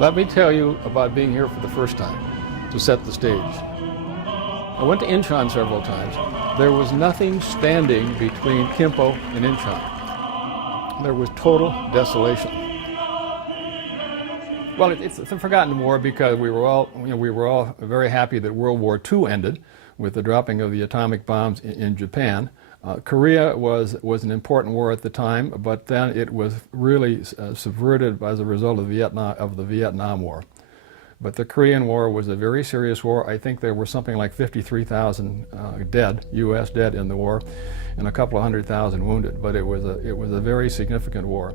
Let me tell you about being here for the first time, to set the stage. I went to Incheon several times. There was nothing standing between Gimpo and Incheon. There was total desolation. Well, it's a forgotten war because we were all very happy that World War II ended with the dropping of the atomic bombs in Japan. Korea was an important war at the time, but then it was really subverted as a result of the Vietnam War. But the Korean War was a very serious war. I think there were something like 53,000 dead, U.S. dead in the war, and a couple of 100,000 wounded. But it was a very significant war.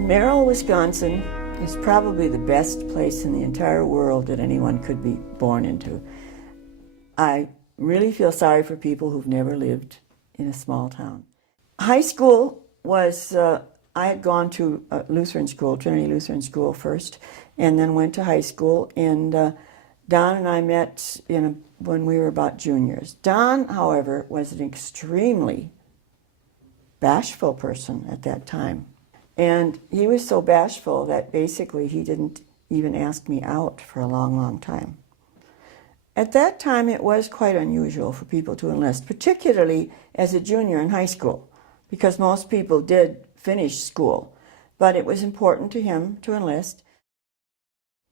Merrill, Wisconsin is probably the best place in the entire world that anyone could be born into. I really feel sorry for people who've never lived in a small town. High school was, I had gone to Lutheran school, Trinity Lutheran School first, and then went to high school, and Don and I met when we were about juniors. Don, however, was an extremely bashful person at that time. And he was so bashful that basically he didn't even ask me out for a long, long time. At that time, it was quite unusual for people to enlist, particularly as a junior in high school, because most people did finish school. But it was important to him to enlist.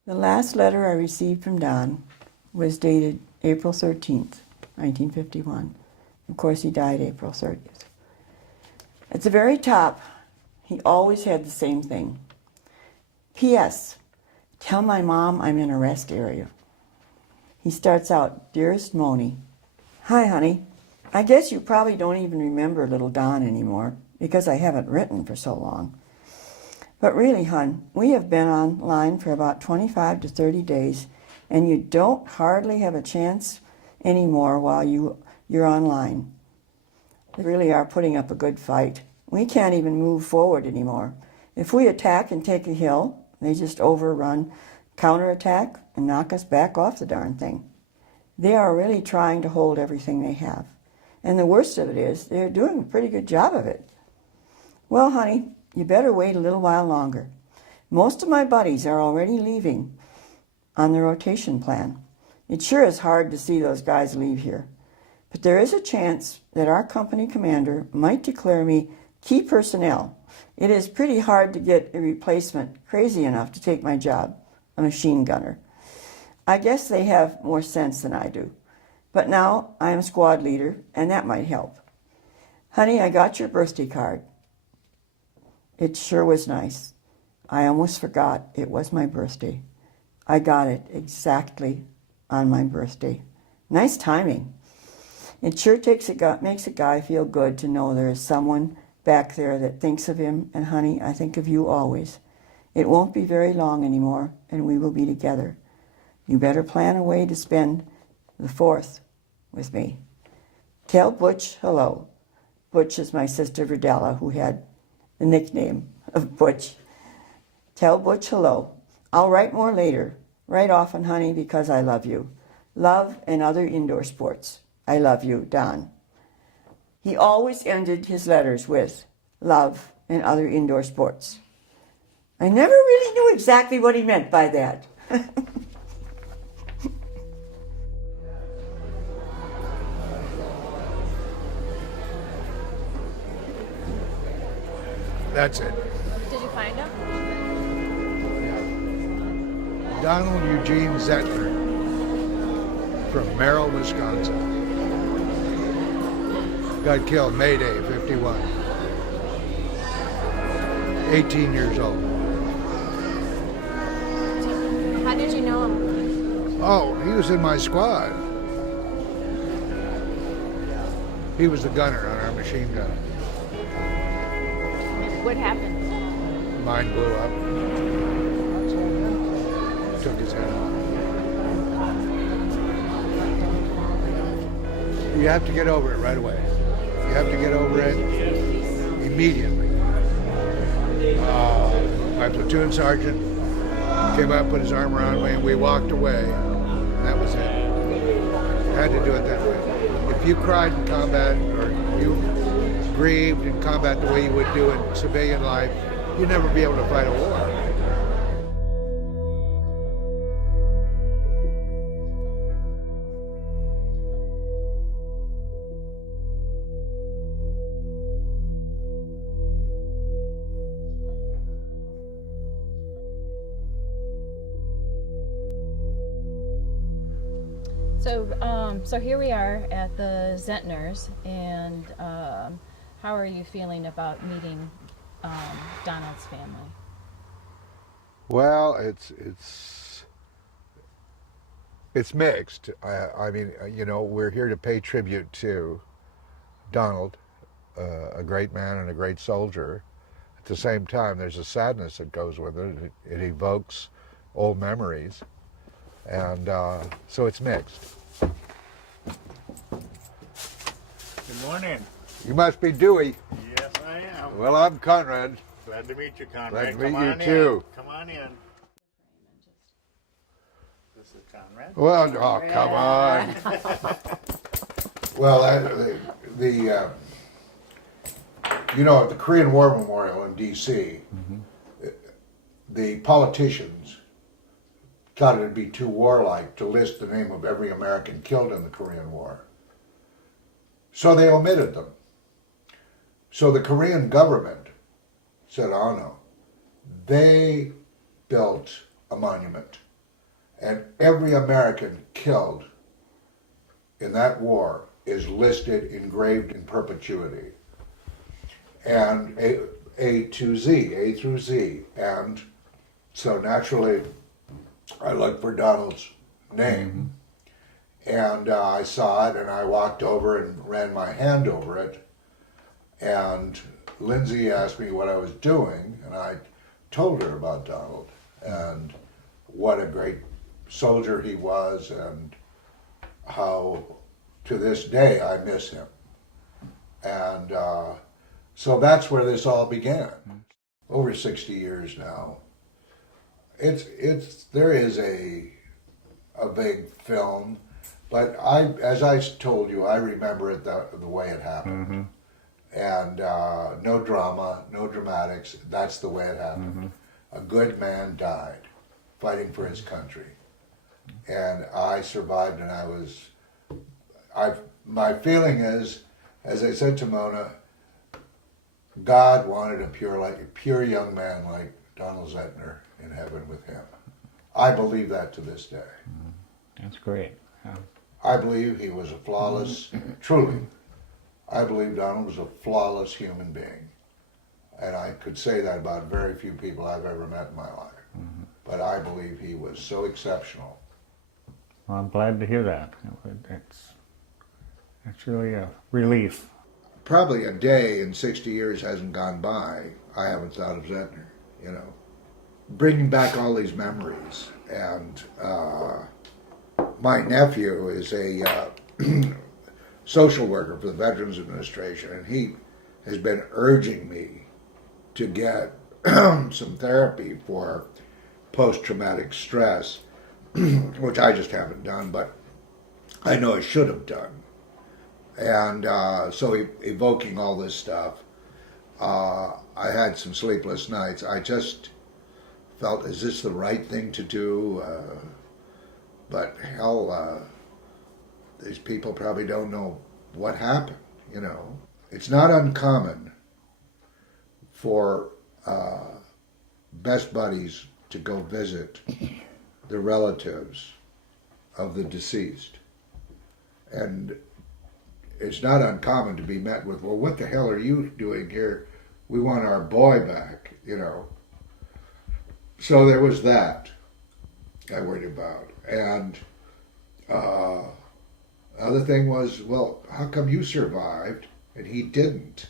The last letter I received from Don was dated April 13th, 1951. Of course, he died April 30th. At the very top, he always had the same thing. P.S. Tell my mom I'm in a rest area. He starts out, Dearest Moni. Hi, honey. I guess you probably don't even remember little Don anymore because I haven't written for so long. But really, hon, we have been online for about 25 to 30 days, and you don't hardly have a chance anymore while you're online. They really are putting up a good fight. We can't even move forward anymore. If we attack and take a hill, they just overrun, counterattack, and knock us back off the darn thing. They are really trying to hold everything they have. And the worst of it is, they're doing a pretty good job of it. Well, honey, you better wait a little while longer. Most of my buddies are already leaving on the rotation plan. It sure is hard to see those guys leave here. But there is a chance that our company commander might declare me key personnel. It is pretty hard to get a replacement crazy enough to take my job, a machine gunner. I guess they have more sense than I do. But now I am squad leader, and that might help. Honey, I got your birthday card. It sure was nice. I almost forgot it was my birthday. I got it exactly on my birthday. Nice timing. It sure makes a guy feel good to know there is someone back there that thinks of him, and honey, I think of you always. It won't be very long anymore, and we will be together. You better plan a way to spend the 4th with me. Tell Butch hello. Butch is my sister Verdella, who had the nickname of Butch. Tell Butch hello. I'll write more later. Write often, honey, because I love you. Love and other indoor sports. I love you, Don. He always ended his letters with love and other indoor sports. I never really knew exactly what he meant by that. That's it. Did you find him? Donald Eugene Zentner from Merrill, Wisconsin. Got killed Mayday, 51. 18 years old. How did you know him? Oh, he was in my squad. He was the gunner on our machine gun. What happened? Mine blew up. took his head off. You have to get over it right away. You have to get over it immediately. My platoon sergeant came up, put his arm around me, and we walked away. That was it. Had to do it that way. If you cried in combat or you grieved in combat the way you would do in civilian life, you'd never be able to fight a war. So here we are at the Zentners, and how are you feeling about meeting Donald's family? Well, it's mixed. I mean, you know, we're here to pay tribute to Donald, a great man and a great soldier. At the same time, there's a sadness that goes with it. It evokes old memories, and so it's mixed. Good morning. You must be Dewey. Yes, I am. Well, I'm Conrad. Glad to meet you, Conrad. Glad to meet Come you, on too. In. Come on in. This is Conrad. Well, oh, come on. Well, you know, at the Korean War Memorial in D.C., the politicians thought it'd be too warlike to list the name of every American killed in the Korean War. So they omitted them. So the Korean government said, oh no, they built a monument, and every American killed in that war is listed, engraved in perpetuity. And A to Z, A through Z. And so naturally, I looked for Donald's name, and I saw it, and I walked over and ran my hand over it. And Lindsay asked me what I was doing, and I told her about Donald and what a great soldier he was, and how to this day I miss him. And so that's where this all began. Over 60 years now. There is a vague film, but as I told you, I remember it the way it happened. And no drama, no dramatics, that's the way it happened. A good man died fighting for his country. And I survived, and my feeling is, as I said to Mona, God wanted a pure young man like Donald Zentner in heaven with him. I believe that to this day. That's great. I believe he was a flawless, truly, I believe Donald was a flawless human being. And I could say that about very few people I've ever met in my life. But I believe he was so exceptional. Well, I'm glad to hear that. It's really a relief. Probably a day in 60 years hasn't gone by I haven't thought of Zentner, you know. Bringing back all these memories. And my nephew is a social worker for the Veterans Administration, and he has been urging me to get some therapy for post-traumatic stress, which I just haven't done, but I know I should have done. And so evoking all this stuff, I had some sleepless nights. I just felt, is this the right thing to do? But hell, these people probably don't know what happened, you know. It's not uncommon for best buddies to go visit the relatives of the deceased. And it's not uncommon to be met with, well, what the hell are you doing here? We want our boy back, you know. So there was that I worried about. And other thing was, well, how come you survived and he didn't?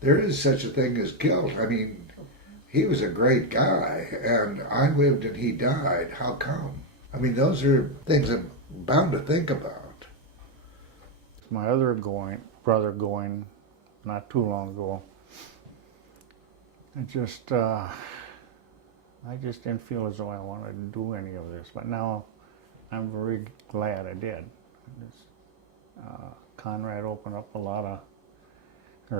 There is such a thing as guilt. I mean, he was a great guy, and I lived and he died. How come? I mean, those are things I'm bound to think about. My other brother going not too long ago. I just didn't feel as though I wanted to do any of this, but now I'm very glad I did. Conrad opened up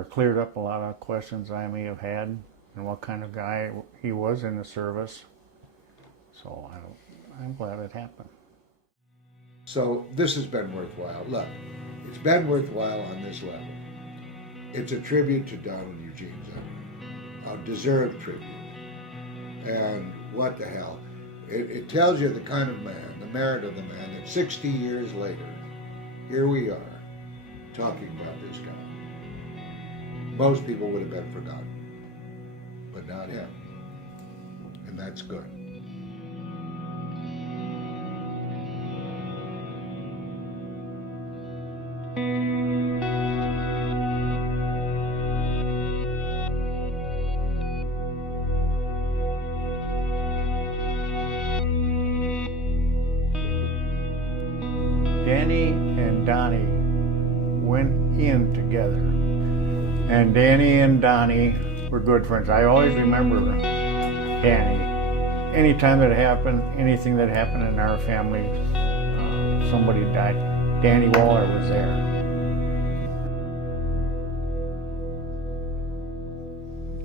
cleared up a lot of questions I may have had, and what kind of guy he was in the service. So I'm glad it happened. So this has been worthwhile. Look, it's been worthwhile on this level. It's a tribute to Donald Eugene Zentner, a deserved tribute. And what the hell? It tells you the kind of man, the merit of the man, that 60 years later, here we are, talking about this guy. Most people would have been forgotten, but not him. And that's good. Danny and Donnie went in together. And Danny and Donnie were good friends. I always remember Danny. Anytime that happened, anything that happened in our family, somebody died, Danny Waller was there.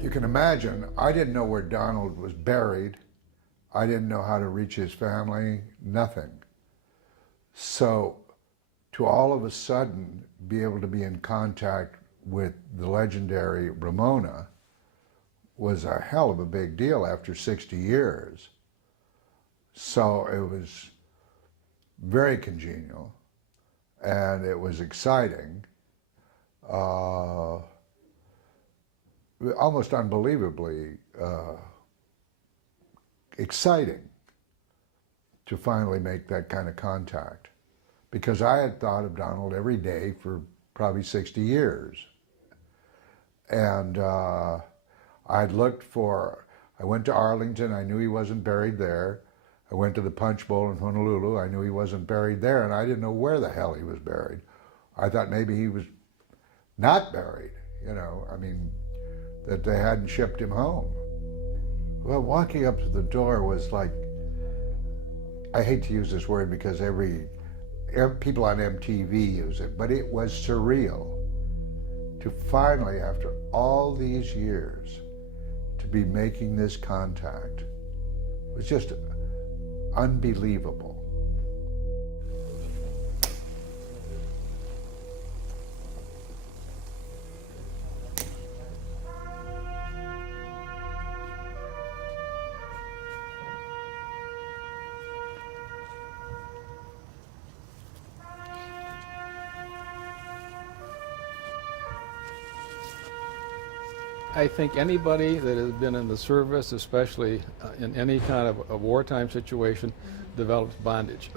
You can imagine, I didn't know where Donald was buried. I didn't know how to reach his family, nothing. So to all of a sudden be able to be in contact with the legendary Ramona was a hell of a big deal after 60 years. So it was very congenial, and it was exciting, almost unbelievably exciting to finally make that kind of contact, because I had thought of Donald every day for probably 60 years. And I went to Arlington, I knew he wasn't buried there. I went to the Punch Bowl in Honolulu, I knew he wasn't buried there, and I didn't know where the hell he was buried. I thought maybe he was not buried, I mean, that they hadn't shipped him home. Well, walking up to the door was like, I hate to use this word because every people on MTV use it, but it was surreal to finally, after all these years, to be making this contact. It was just unbelievable. I think anybody that has been in the service, especially in any kind of a wartime situation, develops bondage.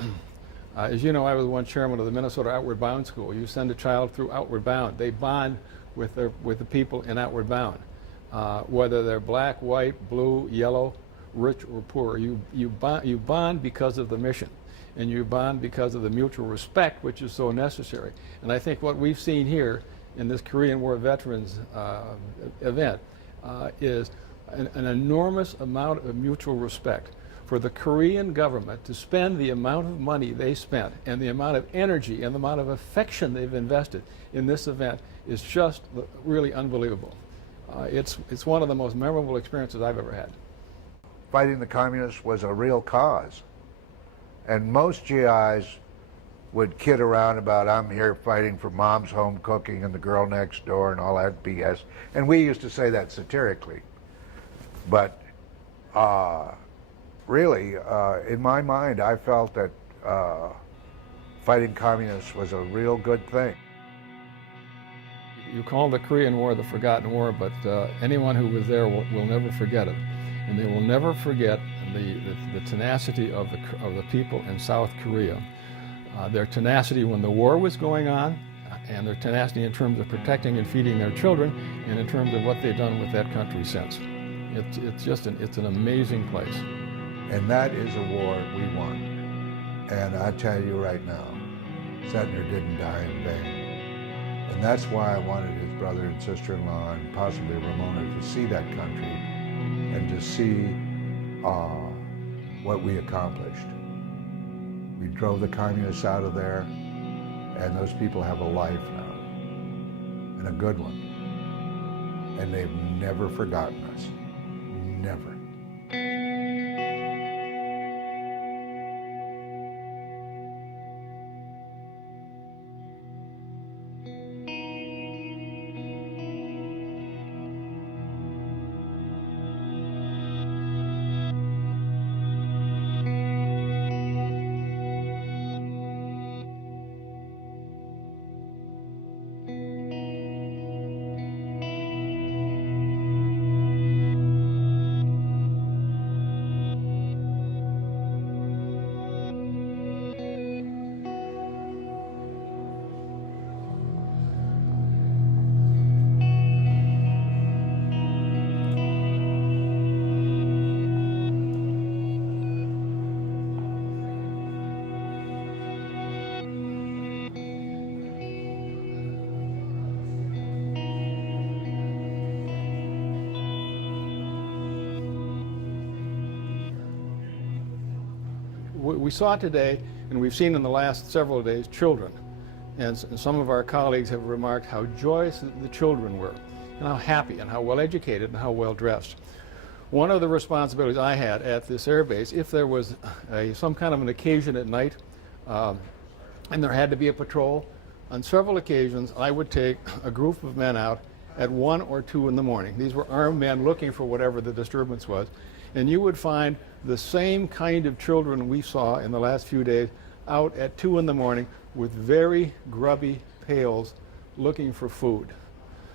As you know, I was one chairman of the Minnesota Outward Bound School. You send a child through Outward Bound, they bond with the people in Outward Bound, whether they're black, white, blue, yellow, rich or poor. You bond because of the mission, and you bond because of the mutual respect, which is so necessary. And I think what we've seen here in this Korean War Veterans event is an enormous amount of mutual respect. For the Korean government to spend the amount of money they spent and the amount of energy and the amount of affection they've invested in this event is just really unbelievable. It's one of the most memorable experiences I've ever had. Fighting the communists was a real cause. And most GIs would kid around about, I'm here fighting for mom's home cooking and the girl next door and all that BS. And we used to say that satirically. But really, in my mind, I felt that fighting communists was a real good thing. You call the Korean War the forgotten war, but anyone who was there will never forget it. And they will never forget the tenacity of the people in South Korea. Their tenacity when the war was going on, and their tenacity in terms of protecting and feeding their children, and in terms of what they've done with that country since. It's just it's an amazing place. And that is a war we won. And I tell you right now, Zentner didn't die in vain. And that's why I wanted his brother and sister-in-law and possibly Ramona to see that country and to see what we accomplished. We drove the communists out of there, and those people have a life now, and a good one. And they've never forgotten us. Never. We saw today, and we've seen in the last several days, children. And some of our colleagues have remarked how joyous the children were, and how happy, and how well educated, and how well dressed. One of the responsibilities I had at this air base, if there was some kind of an occasion at night, and there had to be a patrol, on several occasions I would take a group of men out at 1 or 2 in the morning. These were armed men looking for whatever the disturbance was. And you would find the same kind of children we saw in the last few days out at 2 in the morning with very grubby pails looking for food.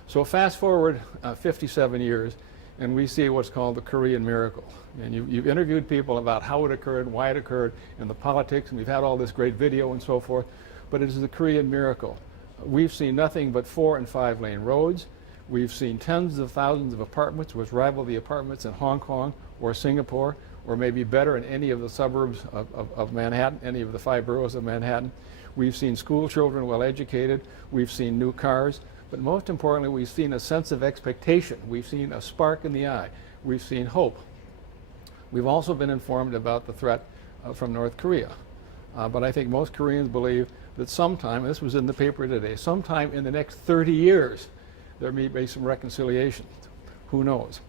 So fast forward 57 years, and we see what's called the Korean miracle. And you've interviewed people about how it occurred, why it occurred, and the politics, and we've had all this great video and so forth, but it is the Korean miracle. We've seen nothing but 4- and 5-lane roads. We've seen tens of thousands of apartments which rival the apartments in Hong Kong or Singapore, or maybe better in any of the suburbs of Manhattan, any of the 5 boroughs of Manhattan. We've seen school children well educated. We've seen new cars. But most importantly, we've seen a sense of expectation. We've seen a spark in the eye. We've seen hope. We've also been informed about the threat from North Korea. But I think most Koreans believe that sometime, and this was in the paper today, sometime in the next 30 years, there may be some reconciliation. Who knows?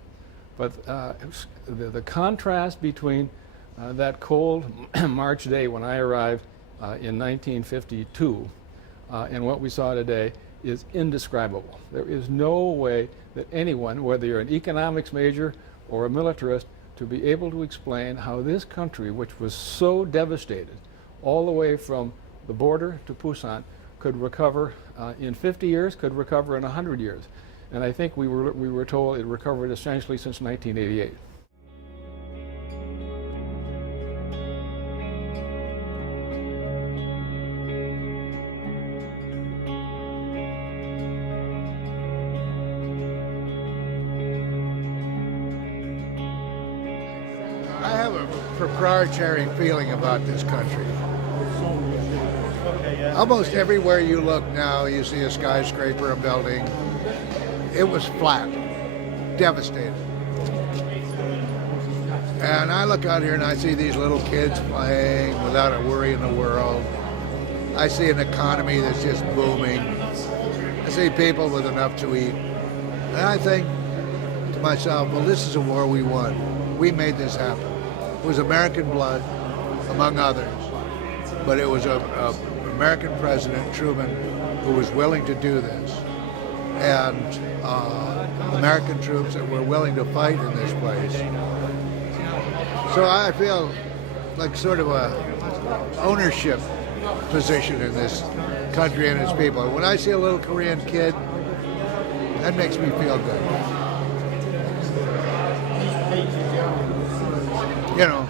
But the contrast between that cold March day when I arrived in 1952 and what we saw today is indescribable. There is no way that anyone, whether you're an economics major or a militarist, to be able to explain how this country, which was so devastated all the way from the border to Busan, could recover in 50 years, could recover in 100 years. And I think we were told it recovered essentially since 1988. I have a proprietary feeling about this country. Almost everywhere you look now, you see a skyscraper, a building. It was flat, devastated. And I look out here and I see these little kids playing without a worry in the world. I see an economy that's just booming. I see people with enough to eat. And I think to myself, well, this is a war we won. We made this happen. It was American blood, among others. But it was an American President, Truman, who was willing to do this. And American troops that were willing to fight in this place. So I feel like sort of a ownership position in this country and its people. When I see a little Korean kid, that makes me feel good. You know,